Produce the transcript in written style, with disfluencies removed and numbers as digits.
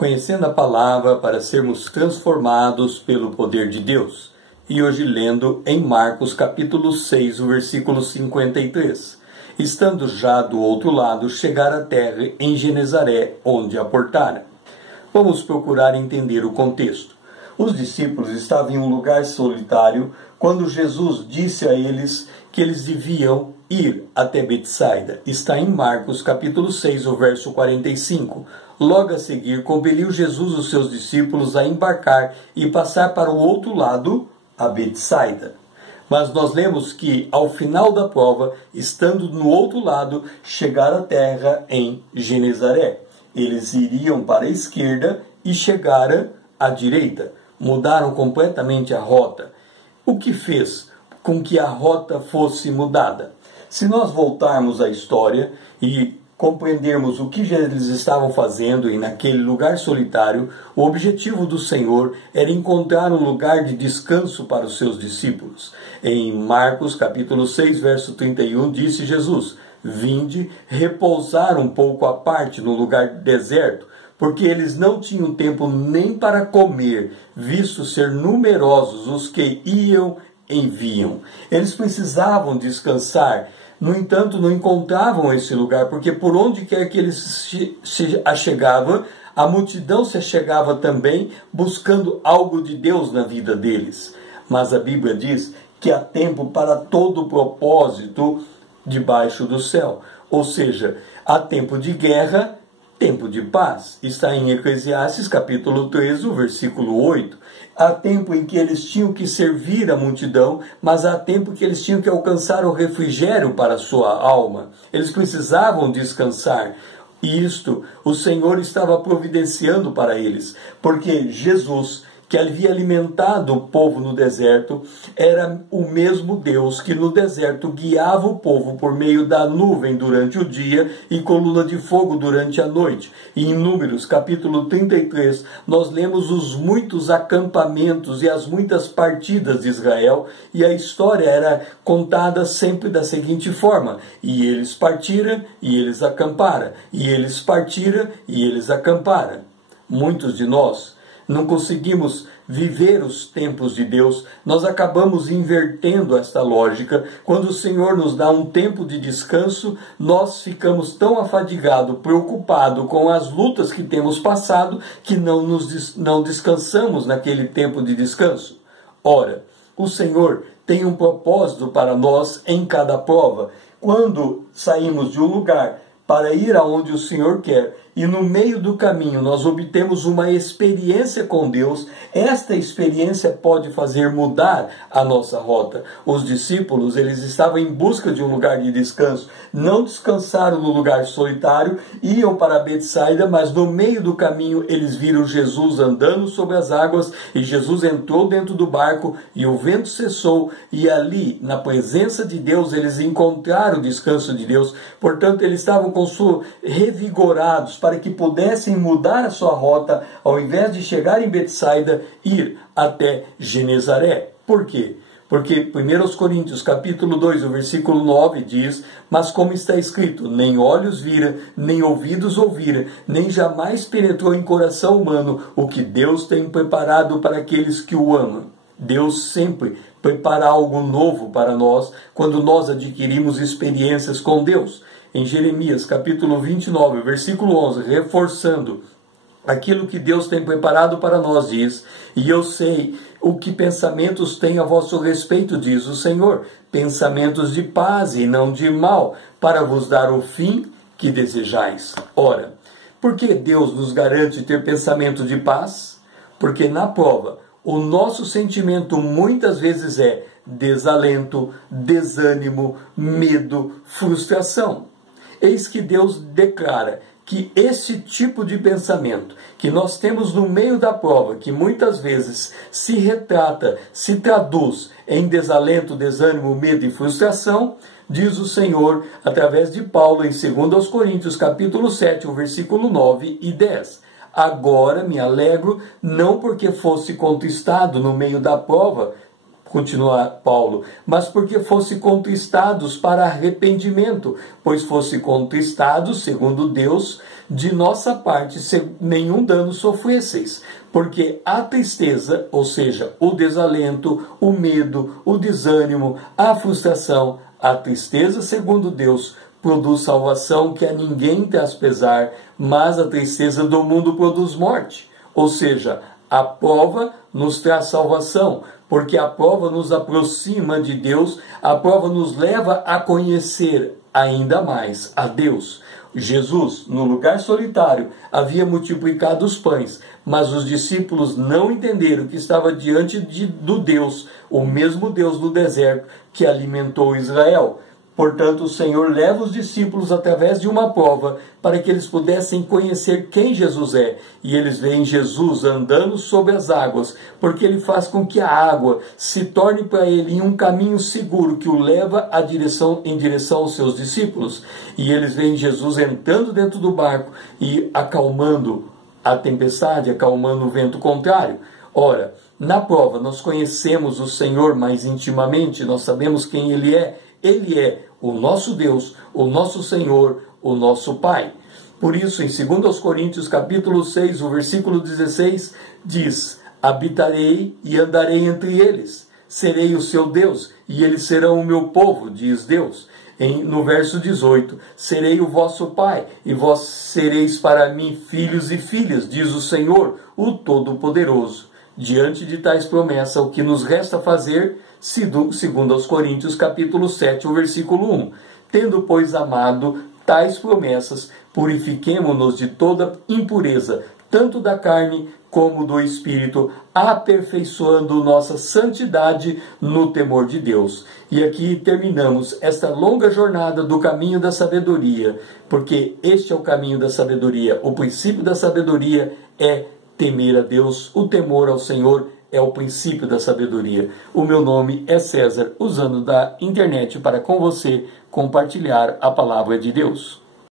conhecendo a palavra para sermos transformados pelo poder de Deus. E hoje lendo em Marcos capítulo 6, o versículo 53. Estando já do outro lado, chegar à terra em Genezaré, onde aportara. Vamos procurar entender o contexto. Os discípulos estavam em um lugar solitário quando Jesus disse a eles que eles deviam ir até Betsaida. Está em Marcos capítulo 6, o verso 45. Logo a seguir, compeliu Jesus os seus discípulos a embarcar e passar para o outro lado, a Betsaida. Mas nós lemos que, ao final da prova, estando no outro lado, chegaram à terra em Genezaré. Eles iriam para a esquerda e chegaram à direita. Mudaram completamente a rota. O que fez com que a rota fosse mudada? Se nós voltarmos à história e compreendermos o que eles estavam fazendo e naquele lugar solitário, o objetivo do Senhor era encontrar um lugar de descanso para os seus discípulos. Em Marcos capítulo 6, verso 31, disse Jesus: "Vinde repousar um pouco à parte no lugar deserto, porque eles não tinham tempo nem para comer, visto ser numerosos os que iam e vinham." Eles precisavam descansar. No entanto, não encontravam esse lugar, porque por onde quer que eles se achegavam, a multidão se achegava também, buscando algo de Deus na vida deles. Mas a Bíblia diz que há tempo para todo propósito debaixo do céu. Ou seja, há tempo de guerra, tempo de paz. Está em Eclesiastes capítulo 13, o versículo 8. Há tempo em que eles tinham que servir a multidão, mas há tempo que eles tinham que alcançar o refrigério para a sua alma. Eles precisavam descansar. E isto o Senhor estava providenciando para eles, porque Jesus, que havia alimentado o povo no deserto, era o mesmo Deus que no deserto guiava o povo por meio da nuvem durante o dia e coluna de fogo durante a noite. E em Números capítulo 33, nós lemos os muitos acampamentos e as muitas partidas de Israel, e a história era contada sempre da seguinte forma: e eles partiram e eles acamparam, e eles partiram e eles acamparam. Muitos de nós não conseguimos viver os tempos de Deus, nós acabamos invertendo esta lógica. Quando o Senhor nos dá um tempo de descanso, nós ficamos tão afadigados, preocupados com as lutas que temos passado, que não descansamos naquele tempo de descanso. Ora, o Senhor tem um propósito para nós em cada prova. Quando saímos de um lugar para ir aonde o Senhor quer, e no meio do caminho nós obtemos uma experiência com Deus, esta experiência pode fazer mudar a nossa rota. Os discípulos, eles estavam em busca de um lugar de descanso, não descansaram no lugar solitário, iam para Betsaida, mas no meio do caminho eles viram Jesus andando sobre as águas, e Jesus entrou dentro do barco, e o vento cessou, e ali, na presença de Deus, eles encontraram o descanso de Deus. Portanto, eles estavam revigorados para que pudessem mudar a sua rota, ao invés de chegar em Betsaida, ir até Genezaré. Por quê? Porque 1 Coríntios capítulo 2, o versículo 9 diz: "Mas como está escrito, nem olhos viram, nem ouvidos ouviram, nem jamais penetrou em coração humano o que Deus tem preparado para aqueles que o amam." Deus sempre prepara algo novo para nós quando nós adquirimos experiências com Deus. Em Jeremias capítulo 29, versículo 11, reforçando aquilo que Deus tem preparado para nós, diz: "E eu sei o que pensamentos tem a vosso respeito, diz o Senhor, pensamentos de paz e não de mal, para vos dar o fim que desejais." Ora, por que Deus nos garante ter pensamento de paz? Porque na prova, o nosso sentimento muitas vezes é desalento, desânimo, medo, frustração. Eis que Deus declara que esse tipo de pensamento que nós temos no meio da prova, que muitas vezes se retrata, se traduz em desalento, desânimo, medo e frustração, diz o Senhor através de Paulo em 2 Coríntios capítulo 7, o versículo 9 e 10. "Agora me alegro, não porque fosse contristado no meio da prova", continua Paulo, "mas porque fosse contristados para arrependimento, pois fosse contristados, segundo Deus, de nossa parte nenhum dano sofresseis, porque a tristeza, ou seja, o desalento, o medo, o desânimo, a frustração, a tristeza, segundo Deus, produz salvação que a ninguém traz pesar, mas a tristeza do mundo produz morte. Ou seja, a prova nos traz salvação, porque a prova nos aproxima de Deus, a prova nos leva a conhecer ainda mais a Deus. Jesus, no lugar solitário, havia multiplicado os pães, mas os discípulos não entenderam que estava diante do Deus, o mesmo Deus do deserto que alimentou Israel. Portanto, o Senhor leva os discípulos através de uma prova para que eles pudessem conhecer quem Jesus é. E eles veem Jesus andando sobre as águas, porque ele faz com que a água se torne para ele um caminho seguro que o leva em direção aos seus discípulos. E eles veem Jesus entrando dentro do barco e acalmando a tempestade, acalmando o vento contrário. Ora, na prova nós conhecemos o Senhor mais intimamente, nós sabemos quem Ele é. Ele é o nosso Deus, o nosso Senhor, o nosso Pai. Por isso, em 2 Coríntios capítulo 6, o versículo 16, diz: habitarei e andarei entre eles, serei o seu Deus, e eles serão o meu povo, diz Deus. No verso 18, serei o vosso Pai, e vós sereis para mim filhos e filhas, diz o Senhor, o Todo-Poderoso. Diante de tais promessas, o que nos resta fazer, segundo aos Coríntios, capítulo 7, o versículo 1. Tendo, pois, amado tais promessas, purifiquemo-nos de toda impureza, tanto da carne como do Espírito, aperfeiçoando nossa santidade no temor de Deus. E aqui terminamos esta longa jornada do caminho da sabedoria, porque este é o caminho da sabedoria. O princípio da sabedoria é temer a Deus, o temor ao Senhor é o princípio da sabedoria. O meu nome é César, usando da internet para com você compartilhar a palavra de Deus.